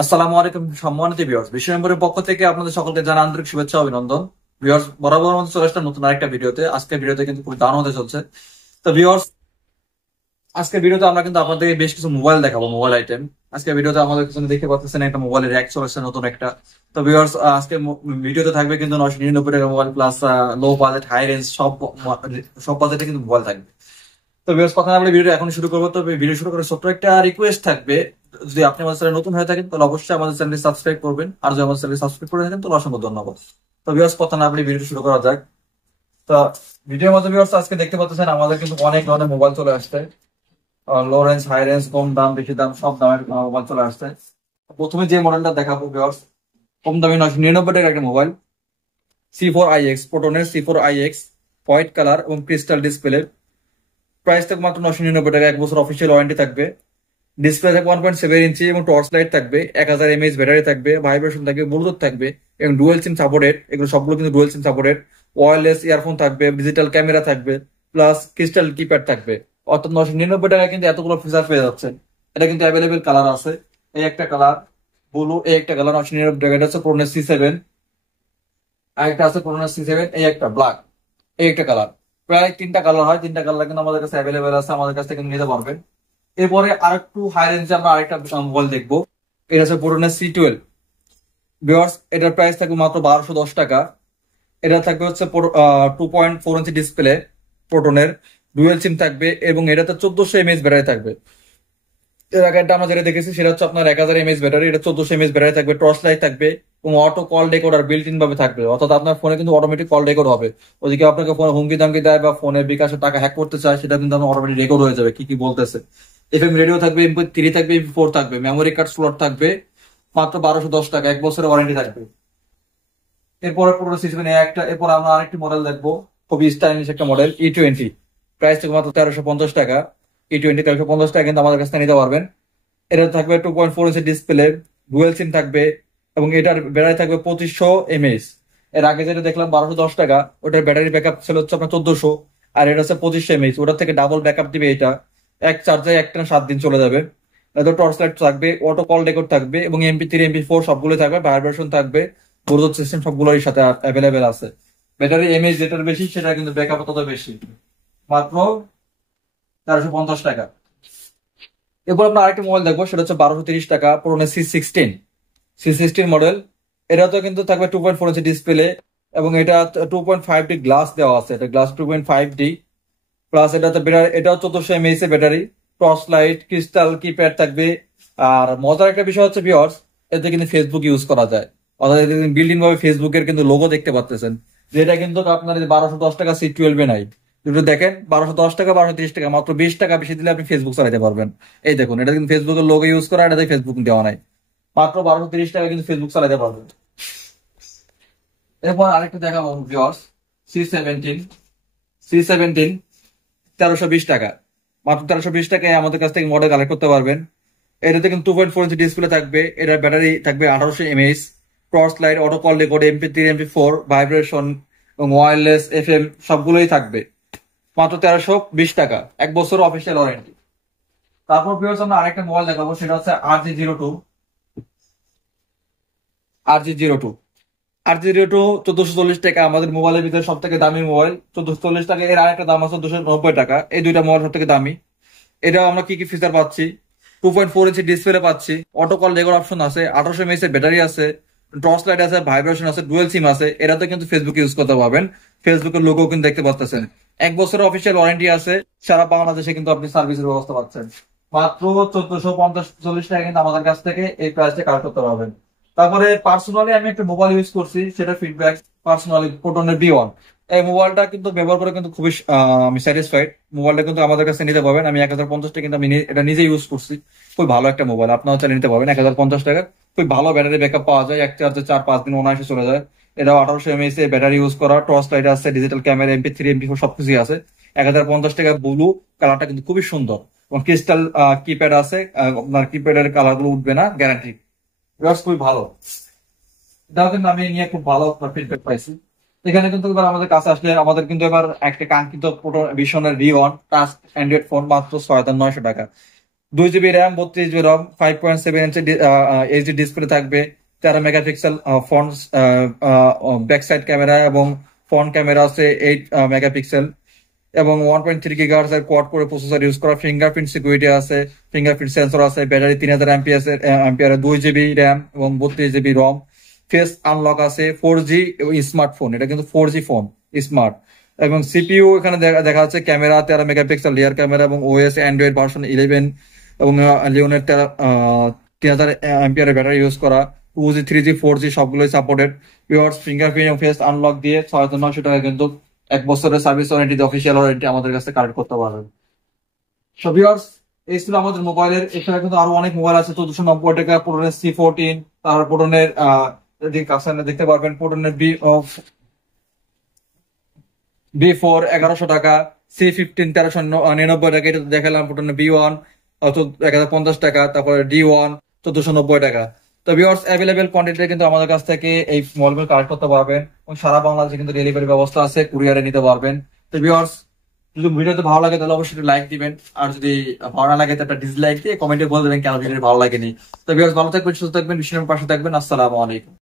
আসসালামু আলাইকুম সম্মানিত ভিউয়ার্স, বিশ্ব নম্বরের পক্ষ থেকে আপনাদের সকলকে জানাই আন্তরিক শুভেচ্ছা ও অভিনন্দন। ভিউয়ার্স, বরাবর মতো চলে আসলাম নতুন আরেকটা ভিডিওতে। আজকের ভিডিওতে কিন্তু খুব দারুণ হতে চলছে। তো ভিউয়ার্স, আজকের ভিডিওতে আমরা কিন্তু আপনাদেরকে বেশ কিছু মোবাইল দেখাবো, মোবাইল আইটেম। আজকের ভিডিওতে আমাদের পিছনে দেখতে পাচ্ছেন একটা মোবাইলের র্যাক চলেছে নতুন একটা। তো ভিউয়ার্স, আজকে ভিডিওতে থাকবে কিন্তু 999 টাকা mobile plus low budget high range সব বাজেটে কিন্তু মোবাইল থাকবে। তো ভিউয়ার্স, কথা না বলে ভিডিও এখন শুরু করবো। তো ভিডিও শুরু করে ছোট্ট একটা রিকোয়েস্ট থাকবে, যদি আপনি আমাদের চ্যানেলে নতুন হয়ে থাকেন তাহলে অবশ্যই আমাদের চ্যানেলটি সাবস্ক্রাইব করবেন, আর যদি আমাদের চ্যানেলটি সাবস্ক্রাইব করে থাকেন তাহলে অসংখ্য ধন্যবাদ। তো ভিউয়ার্স, কথা না বলে ভিডিও শুরু করা যাক। তো ভিডিওর মধ্যে ভিউয়ার্স আজকে দেখতে পাচ্ছেন আমাদের কিন্তু অনেক ধরনের মোবাইল চলে আসছে। লো রেঞ্জ, হাই রেঞ্জ, কম দাম, বেশি দাম, সব দামের মোবাইল চলে আসছে। প্রথমে যে মডেলটা দেখাবো ভিউয়ার্স, কম দামি 999 টাকার একটা mobile, C4IX, প্রোটনের C4IX, white colour এবং ক্রিস্টাল ডিসপ্লে। প্রাইস থাকবে মাত্র 999 টাকা, 1 বছর অফিসিয়াল ওয়ারেন্টি থাকবে। ডিসপ্লে থাকবে 1.7 ইঞ্চি এবং টর্চ লাইট থাকবে, 1000 mAh ব্যাটারি থাকবে, ভাইব্রেশন থাকবে, ব্লুটুথ থাকবে এবং ডুয়েল সিম সাপোর্টেড। এগুলো সবগুলো কিন্তু dual SIM supported. Wireless earphone থাকবে, ডিজিটাল ক্যামেরা থাকবে, প্লাস ক্রিস্টাল কিপ্যাড থাকবে। অর্থাৎ 999 টাকা কিন্তু এতগুলো ফিচার পেয়ে যাচ্ছেন। এটা কিন্তু অ্যাভেলেবেল কালার আছে। এই একটা কালার ব্লু, এই একটা কালার 999 টাকা, এটা হচ্ছে প্রোনের C7। আর একটা আছে প্রোনের C7, এই একটা ব্ল্যাক, এই একটা কালার। প্রায় তিনটা কালার হয়, তিনটা কালার কিন্তু আমাদের কাছে অ্যাভেলেবেল আছে, আমাদের কাছ থেকে নিতে পারবেন। এরপরে আরেকটু হাই রেঞ্জে আমরা আরেকটা মোবাইল দেখবো। এটা হচ্ছে পুরোনো C12। ভিউয়ার্স, এটার প্রাইস থাকবে মাত্র 1210 টাকা। এটা থাকবে হচ্ছে 2.4 ইঞ্চি ডিসপ্লে, প্রোটনের, ডুয়েল সিম থাকবে এবং এটাতে 1400 mAh ব্যাটারি থাকবে। এর আগে একটা আমরা যেটা দেখেছি সেটা হচ্ছে আপনার 1000 mAh ব্যাটারি, এটা 1400 mAh ব্যাটারি থাকবে, টর্চ লাইট থাকবে এবং অটো কল ডেকোডার বিল্ট ইন ভাবে থাকবে। অর্থাৎ আপনার ফোনে কিন্তু অটোমেটিক কল রেকর্ড হবে। ওদিকে আপনাকে ফোনে হুমকি দামকি দেয় বা ফোনে বিকাশে টাকা হ্যাক করতে চায়, সেটা কিন্তু আপনার অটোমেটিক রেকর্ড হয়ে যাবে কি কি বলতেছে। FM রেডিও থাকবে, MP3 থাকবে, MP4 থাকবে, মেমোরি কার্ড স্লট থাকবে। মাত্র 1210 টাকা, 1 বছরের ওয়ারেন্টি থাকবে। এরপরে পুরো সিস্টেম একটা। এরপর আমরা আরেকটি মডেল দেখবো, খুবই স্টাইলিশ একটা মডেল, E20। প্রাইস থাকবে মাত্র 1350 টাকা। E20 1350 টাকা কিন্তু আমাদের কাছ থেকে নিতে পারবেন। এটা থাকবে 2.4 ইঞ্চি ডিসপ্লে, ডুয়েল সিম থাকবে এবং এটার ব্যাটারি থাকবে 2500 mAh। এর আগে যেটা দেখলাম 1210 টাকা, ওটার ব্যাটারি ব্যাকআপ ছিল হচ্ছে আপনার 1400, আর এটা হচ্ছে 2500 mAh। ওটার থেকে ডাবল ব্যাকআপ দিবে এটা। এক চার্জে একটা 7 দিন চলে যাবে। এটা টর্চ লাইট থাকবে, অটো কল রেকর্ড থাকবে এবং MP3 MP4 সবগুলো থাকবে, ভাইব্রেশন থাকবে, ব্লুটুথ সিস্টেম সবগুলোর সাথে অ্যাভেলেবেল আছে। ব্যাটারি এমএইচ যেটার বেশি সেটা কিন্তু ব্যাকআপ তত বেশি। মাত্র 1350 টাকা। এরপর আমরা আরেকটা মোবাইল দেখবো, সেটা হচ্ছে 1230 টাকা, পুরোনো C16 মডেল। এটাতে কিন্তু থাকবে 2.4 ইঞ্চি ডিসপ্লে এবং এটা 2.5D গ্লাস দেওয়া আছে, এটা গ্লাস 2.5D প্লাস। এটাতে এটাও 1400 mAh এর battery, torch light, crystal keypad থাকবে। আর মজার একটা বিষয় হচ্ছে ভিউয়ার্স, এতে কিন্তু ফেসবুক ইউজ করা যায়। অর্থাৎ এতে বিল্ডিং ভাবে ফেসবুকের কিন্তু লোগো দেখতে পাচ্ছেন, যেটা কিন্তু আপনার 1210 টাকা C12 নাই। একটু দেখেন, 1210 টাকা, 1230 টাকা, মাত্র 20 টাকা বেশি দিলে আপনি ফেসবুক চালাতে পারবেন। এই দেখুন, এটা কিন্তু ফেসবুকের লোগো ইউজ করা, এটাতে ফেসবুক দেওয়া নাই। মাত্র 1230 টাকা কিন্তু ফেসবুক চালাতে পারবেন। এরপর আরেকটা দেখাবো ভিউয়ার্স, C17। C17 1320 টাকা, মাত্র 1320 টাকায় আমাদের কাছ থেকে মডেল কালেক্ট করতে পারবেন। এটাতে কিন্তু 2.4 ইঞ্চি ডিসপ্লে থাকবে, এটার ব্যাটারি থাকবে 1800 mAh, torch light, auto call record, MP3 MP4, vibration এবং ওয়্যারলেস FM সবগুলোই থাকবে। মাত্র 1320 টাকা, 1 বছর অফিসিয়াল ওয়ারেন্টি। তারপর ভিউয়ার্স আমরা আরেকটা মোবাইল দেখাবো, সেটা হচ্ছে RG02। RG02 RG02 1440 টাকা, আমাদের মোবাইলের ভিতরে সব থেকে দামি মোবাইল। 1440 টাকা। এর আরেকটা দাম আছে 290 টাকা। এই দুইটা মোবাইল সব থেকে দামি। এটা আমরা কি কি ফিচার পাচ্ছি, 2.4 ইঞ্চি ডিসপ্লে পাচ্ছি, অটো কল রেকর্ড অপশন আছে, 1800 mAh এর ব্যাটারি আছে, টর্চ লাইট আছে, ভাইব্রেশন আছে, ডুয়েল সিম আছে। এটাতে কিন্তু ফেসবুক ইউজ করতে পারবেন, ফেসবুকের লোগো কিন্তু দেখতে পাচ্ছেন। 1 বছরের অফিসিয়াল ওয়ারেন্টি আছে। সারা বাংলাদেশে কিন্তু আপনি সার্ভিসের ব্যবস্থা পাচ্ছেন। মাত্র 1450-40 টাকা কিন্তু আমাদের কাছ থেকে এই প্রাইসটা কালেক্ট করতে পারবেন। তারপরে পার্সোনালি আমি একটা মোবাইল ইউজ করছি, সেটা ফিডব্যাক পার্সোনালি, প্রোটনের B1। এই মোবাইলটা কিন্তু ব্যবহার করে কিন্তু খুবই আমি স্যাটিসফাইড। মোবাইলটা কিন্তু আমাদের কাছে নিতে পারবেন। আমি 1050 টাকা কিন্তু আমি এটা নিজে ইউজ করছি। খুব ভালো একটা মোবাইল, আপনারাও চাইলে নিতে পারবেন। 1050 টাকা, খুব ভালো ব্যাটারি ব্যাকআপ পাওয়া যায়, এক চার্জে 4-5 দিন অনায়াসে চলে যায়। এটাও 1800 mAh এর ব্যাটারি ইউজ করা, টর্চ লাইট আছে, ডিজিটাল ক্যামেরা, MP3 MP4 সবকিছুই আছে। 1050 টাকা। ব্লু কালারটা কিন্তু খুবই সুন্দর এবং ক্রিস্টাল কিপ্যাড আছে। আপনার কিপ্যাডের কালার গুলো উঠবে না, গ্যারান্টি। খুবই ভালো। এটাও কিন্তু আমি নিয়ে খুব ভালো ফিডব্যাক পাইছি। এখানে কিন্তু এবার আমাদের কাছে আসলে আমাদের কিন্তু এবার একটা কাঙ্ক্ষিত ভীষণের V1 টাচ অ্যান্ড্রয়েড ফোন মাত্র 6900 টাকা। 2 GB র্যাম, 32 GB রম, 5.7 ইঞ্চি এইচডি ডিসপ্লে থাকবে, 13 megapixel front back side camera এবং ফ্রন্ট ক্যামেরা আছে 8 মেগাপিক্সেল, এবং 1.3 GHz এর কোয়াড কোর প্রসেসর ইউজ করা, ফিঙ্গারপ্রিন্ট সিকিউরিটি আছে, ফিঙ্গারপ্রিন্ট সেন্সর আছে, ব্যাটারি 3000 এমপিয়ার, 2 GB র্যাম এবং 32 GB রম, ফেস আনলক আছে, 4G স্মার্টফোন, এটা কিন্তু 4G ফোন স্মার্ট। এবং সিপিইউ এখানে দেখা যাচ্ছে ক্যামেরা 13 মেগাপিক্সেল রিয়ার ক্যামেরা এবং ওএস অ্যান্ড্রয়েড ভার্সন 11 এবং লিওনের 3000 এমপিয়ারের ব্যাটারি ইউজ করা, 2G 3G 4G সবগুলোই সাপোর্টেড। ভিউয়ার্স, ফিঙ্গারপ্রিন্ট এবং ফেস আনলক দিয়ে 6900 টাকা কিন্তু 1 বছরের সার্ভিস ওয়ারেন্টি, অফিসিয়াল ওয়ারেন্টি আমাদের কাছে কালেক্ট করতে পারবেন। সো ভিউয়ার্স, এই ছিল আমাদের মোবাইলের। এছাড়া কিন্তু আরো অনেক মোবাইল আছে, 1490 টাকা প্রোটনের C14, তারপর প্রোটনের কাছে দেখতে পারবেন প্রোটনের B4 1100 টাকা, C15 1399 টাকা, এটা তো দেখালাম। প্রোটনের B1 1050 টাকা, তারপরে D1 1490 টাকা। তো ভিউয়ার্স, অ্যাভেলেবেল কোয়ান্টিটি কিন্তু আমাদের কাছ থেকে এই মোবাইলগুলো কালেক্ট করতে পারবেন, এবং সারা বাংলাদেশে কিন্তু ডেলিভারি ব্যবস্থা আছে, কুরিয়ারে নিতে পারবেন। তো ভিউয়ার্স, যদি ভিডিওতে ভালো লাগে তাহলে অবশ্যই লাইক দিবেন, আর যদি ভালো না লাগে তো একটা ডিসলাইক দিয়ে কমেন্টে বলে দেবেন কেন ভিডিও ভালো লাগেনি। তো ভিউয়ার্স, ভালো থাকবেন, সুস্থ থাকবেন, বিশ্বের পাশে থাকবেন। আসসালামু আলাইকুম।